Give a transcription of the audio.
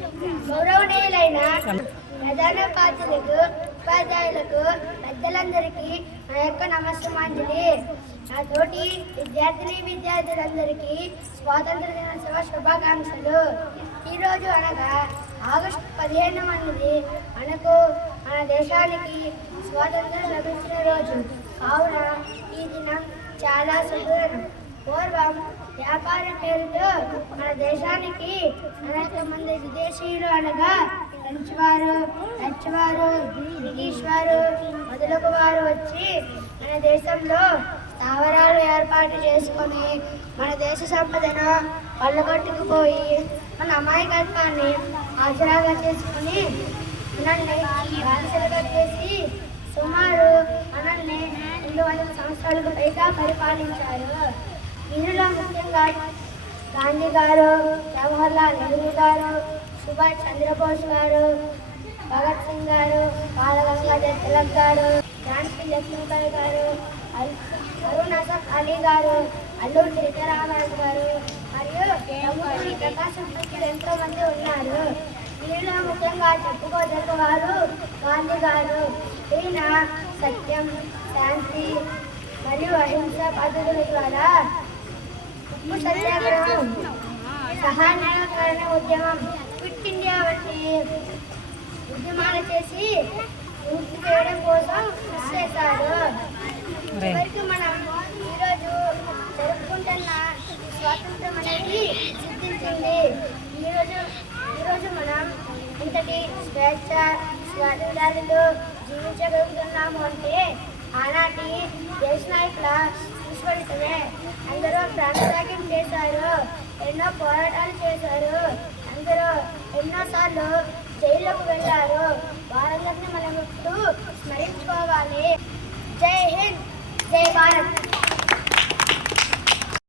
గౌరవనీయులైన ప్రధాన పాత్రులకు ఉపాధ్యాయులకు పెద్దలందరికీ నా యొక్క నమస్సమాంజలి. నా తోటి విద్యార్థిని విద్యార్థులందరికీ స్వాతంత్ర దినోత్సవ శుభాకాంక్షలు. ఈరోజు అనగా ఆగస్టు పదిహేను అన్నది మనకు మన దేశానికి స్వాతంత్రం లభించిన రోజు. కావున ఈ దినం చాలా సుదూరం. పూర్వం వ్యాపార పేరుతో మన దేశానికి అనేక మంది విదేశీయులు అనగా ఫ్రెంచ్ వారు డచ్ వారు బ్రిటిష్ వారు మొదలగు వారు వచ్చి మన దేశంలో స్థావరాలు ఏర్పాటు చేసుకొని మన దేశ సంపదను పళ్ళగొట్టుకుపోయి మన అమాయకత్వాన్ని ఆచరాగా చేసుకుని మనల్ని బానిసలుగా చేసి సుమారు మనల్ని రెండు వందల సంవత్సరాలకు పైగా పరిపాలించారు. వీరిలో ముఖ్యంగా గాంధీ గారు జవహర్లాల్ నెహ్రూ గారు సుభాష్ చంద్రబోస్ గారు భగత్ సింగ్ గారు బాలగంగాధర్ తిలక్ గారు ఝాన్సీ లక్ష్మీబాయి గారు అరుణ్ అసఫ్ అలీ గారు అల్లూరి సీతారామరాజు గారు మరియు ప్రకాశం పంతులు ఎంతో మంది ఉన్నారు. వీరిలో ముఖ్యంగా చెప్పుకోదగ్గ వారు గాంధీ గారు. ఈయన సత్యం శాంతి మరియు అహింస పద్ధతుల ద్వారా ఉప్పు సత్యాగ్రహం సహాయకరణ ఉద్యమం. క్విట్ ఇండియా వంటి ఉద్యమాలు చేసి పూర్తి చేయడం కోసం కృషి చేశారు చివరికి మనం ఈరోజు జరుపుకుంటున్న స్వాతంత్రం అనేది సిద్ధించింది. ఈరోజు ఈరోజు మనం ఇంతటి స్వేచ్ఛ స్వాతంత్రాలతో జీవించగలుగుతున్నాము అంటే ఆనాటి దేశ నాయకుల విశ్వడితమే అందరూ చేశారు ఎన్నో పోరాటాలు చేశారు. అందరూ ఎన్నోసార్లు జైల్లోకి వెళ్ళారు. వారందరినీ మనం స్మరించుకోవాలి. జై హింద్ జై భారత్.